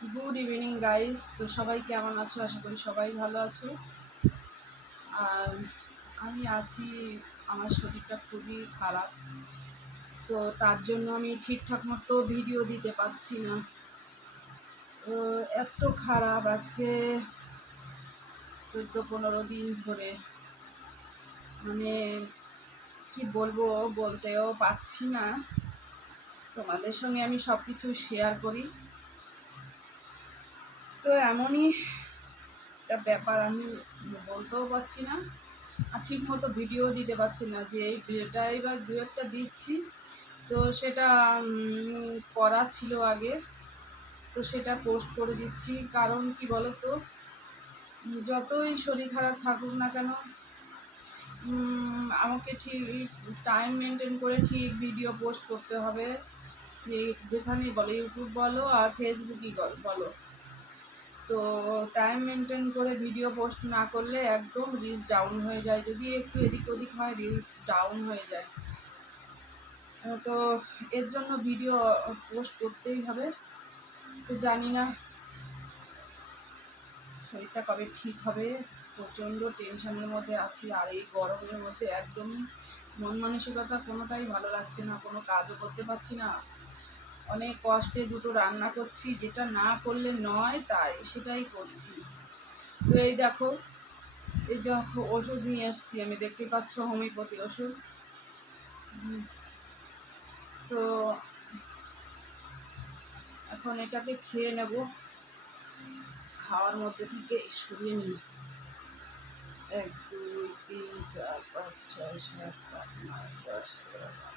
Good evening guys. তো সবাই কেমন আছো? আশা করি সবাই ভালো আছো। আর আমি আছি, আমার শরীরটা খুবই খারাপ, তো তার জন্য আমি ঠিকঠাক মতো ভিডিও দিতে পারছি না। তো এত খারাপ, আজকে 14-15 দিন ধরে, মানে কি বলবো, বলতেও পারছি না। তোমাদের সঙ্গে আমি সব কিছু শেয়ার করি। তো এমনই একটা ব্যাপার, আমি বলতেও পারছি না আর ঠিক মতো ভিডিও দিতে পারছি না। যে এই ভিডিওটাই বা দু একটা দিচ্ছি, তো সেটা করা ছিল আগে, তো সেটা পোস্ট করে দিচ্ছি। কারণ কি বলো তো, যতই শরীর খারাপ থাকুক না কেন, আমাকে ঠিক টাইম মেনটেন করে ঠিক ভিডিও পোস্ট করতে হবে। যে যেখানেই বলো, ইউটিউব বলো আর ফেসবুকই বলো, তো টাইম মেনটেন করে ভিডিও পোস্ট না করলে একদম রিচ ডাউন হয়ে যায়। যদি একটু এদিক ওদিক হয়, রিচ ডাউন হয়ে যায়। তো এর জন্য ভিডিও পোস্ট করতেই হবে। তো জানি না শরীরটা কবে ঠিক হবে, প্রচণ্ড টেনশনের মধ্যে আছি। আর এই গরমের মধ্যে একদমই মন মানসিকতা কোনোটাই ভালো লাগছে না, কোনো কাজও করতে পারছি না। অনেক কষ্টে দুটো রান্না করছি, যেটা না করলে নয় তাই সেটাই করছি। তো এই দেখো, এই দেখো ওষুধ নিয়ে এসছি আমি, দেখতে পাচ্ছ হোমিওপ্যাথি ওষুধ। তো এখন এটাকে খেয়ে নেব, খাওয়ার মধ্যে থেকে সরিয়ে নিই। 1 2 3 4 5 6 7 8 9 10 11।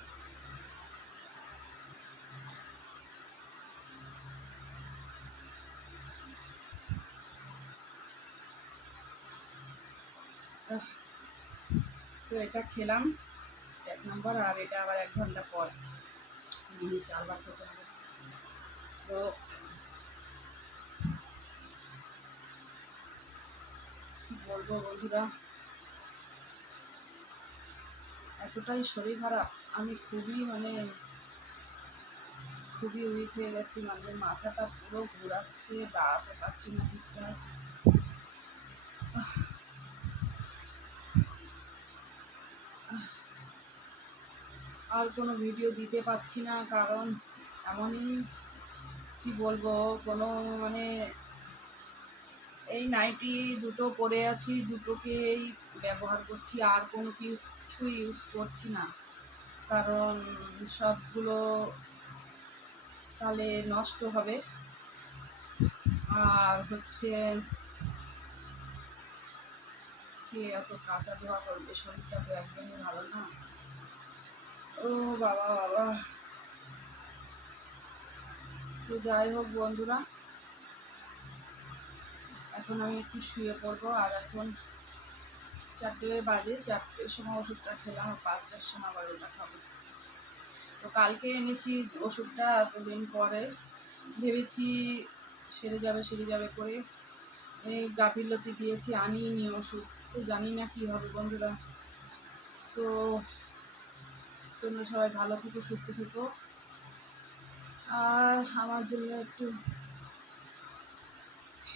তো এটা খেলাম 1 নম্বর, আর এটা আবার 1 ঘন্টা পর দিনে 4 বার খেতে হবে। তো কী বলবো বন্ধুরা, এতটাই শরীর খারাপ, আমি খুবই উইক হয়ে গেছি। মানে মাথাটা পুরো ঘোরাচ্ছে, দাঁড়াতে পারছি না ঠিকঠাক। আর কোনো ভিডিও দিতে পারছি না, কারণ এমনই, কি বলবো, কোনো মানে এই নাইটি দুটো পরে আছি, দুটোকেই ব্যবহার করছি, আর কোনো কিছু ইউজ করছি না। কারণ সবগুলো তাহলে নষ্ট হবে। আর হচ্ছে কে এত কাঁচা ধোয়া করবে, শরীরটা তো একদমই ভালো না। ও বাবা বাবা। তো যাই হোক বন্ধুরা, এখন আমি একটু শুয়ে পড়বো। আর এখন 4টে বাজে, 4টের সময় ওষুধটা খেলাম, আর 5টার সময় আবার ওটা খাবো। তো কালকে এনেছি ওষুধটা, এতদিন পরে ভেবেছি সেরে যাবে করে এই গাফিলতি দিয়েছি, আনিনি ওষুধ। তো জানি না কী হবে বন্ধুরা। তো তোমরা সবাই ভালো থেকো, সুস্থ থেকো, আর আমার জন্য একটু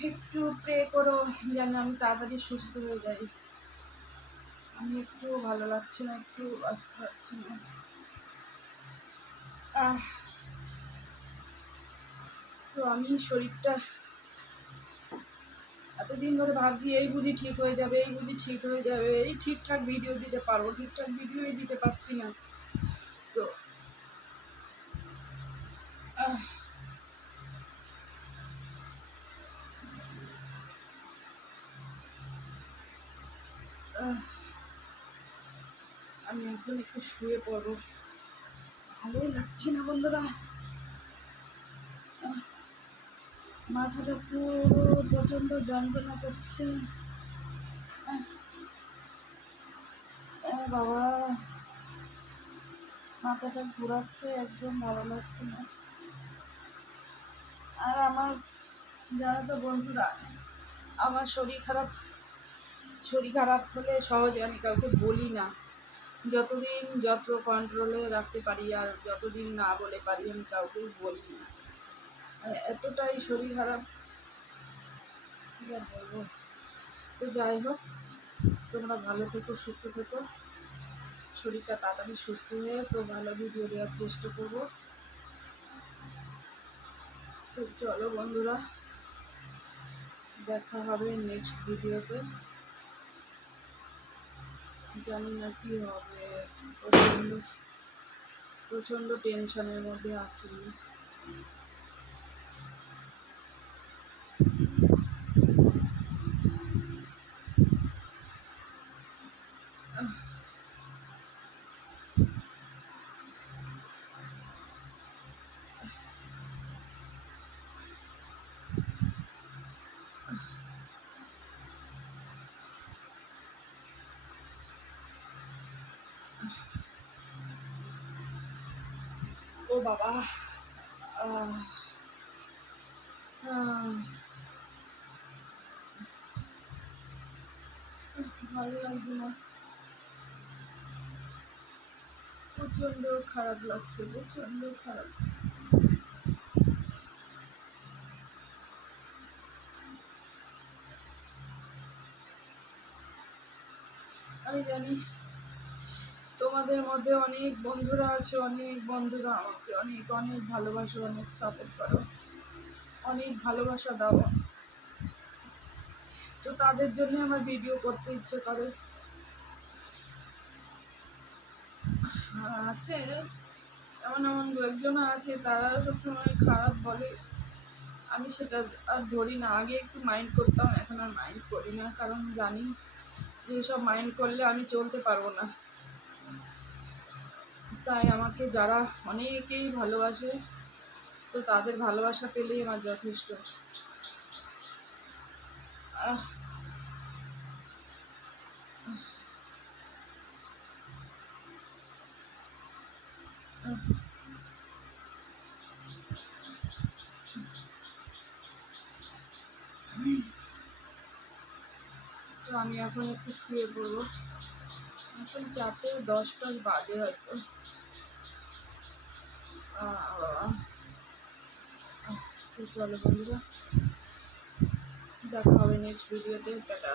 একটু প্রে করো যেন আমি তাড়াতাড়ি সুস্থ হয়ে যাই। আমি একটু ভালো লাগছে না, একটু আসতে পারছি না। তো আমি শরীরটা এতদিন ধরে ভাবছি এই বুঝি ঠিক হয়ে যাবে, এই বুঝি ঠিক হয়ে যাবে, এই ঠিকঠাক ভিডিও দিতে পারবো, ঠিকঠাক ভিডিওই দিতে পারছি না। তো আমি এখন একটু শুয়ে পড়বো, ভালোই লাগছে না বন্ধুরা। মাথাটা পুরো প্রচণ্ড যন্ত্রণা করছে। বাবা, মাথাটা ঘোরাচ্ছে, একদম ভালো লাগছে না। আর আমার, জানো তো বন্ধুরা, আমার শরীর খারাপ হলে সহজে আমি কাউকে বলি না। যত কন্ট্রোলে রাখতে পারি আর যতদিন না বলে পারি, আমি কাউকেই বলি না। এতটাই শরীর খারাপ, কি আর বলবো। তো যাই হোক, তোমরা ভালো থেকো, সুস্থ থেকো, শরীরটা তাড়াতাড়ি সুস্থ হয়ে তো ভালো ভিডিও দেওয়ার চেষ্টা করবো। তো চলো বন্ধুরা, দেখা হবে নেক্সট ভিডিওতে। জানি না কি হবে, প্রচণ্ড প্রচণ্ড টেনশনের মধ্যে আছি। ও বাবা, আহ, আহ, ভালো লাগছে না, প্রচণ্ড খারাপ লাগছে, প্রচণ্ড খারাপ। আমি জানি তোমাদের মধ্যে অনেক বন্ধুরা আছে, অনেক বন্ধুরা আমাকে অনেক অনেক ভালোবাসো, অনেক সাপোর্ট করো, অনেক ভালোবাসা দাও। তো তাদের জন্য আমার ভিডিও করতে ইচ্ছে করে। আছে এমন এমন দু একজন আছে, তারা সবসময় খারাপ বলে, আমি সেটা আর ধরি না। আগে একটু মাইন্ড করতাম, এখন আর মাইন্ড করি না, কারণ জানি যে সব মাইন্ড করলে আমি চলতে পারবো না। তাই আমাকে যারা অনেকেই ভালোবাসে, তো তাদের ভালোবাসা পেলেই আমার যথেষ্ট। আহ, আহ, তো আমি এখন একটু শুয়ে পড়বো। এখন 4:10 বাজে হয়তো। তো চলো বন্ধুরা, দেখা হবে নেক্সট ভিডিওতে। টাটা।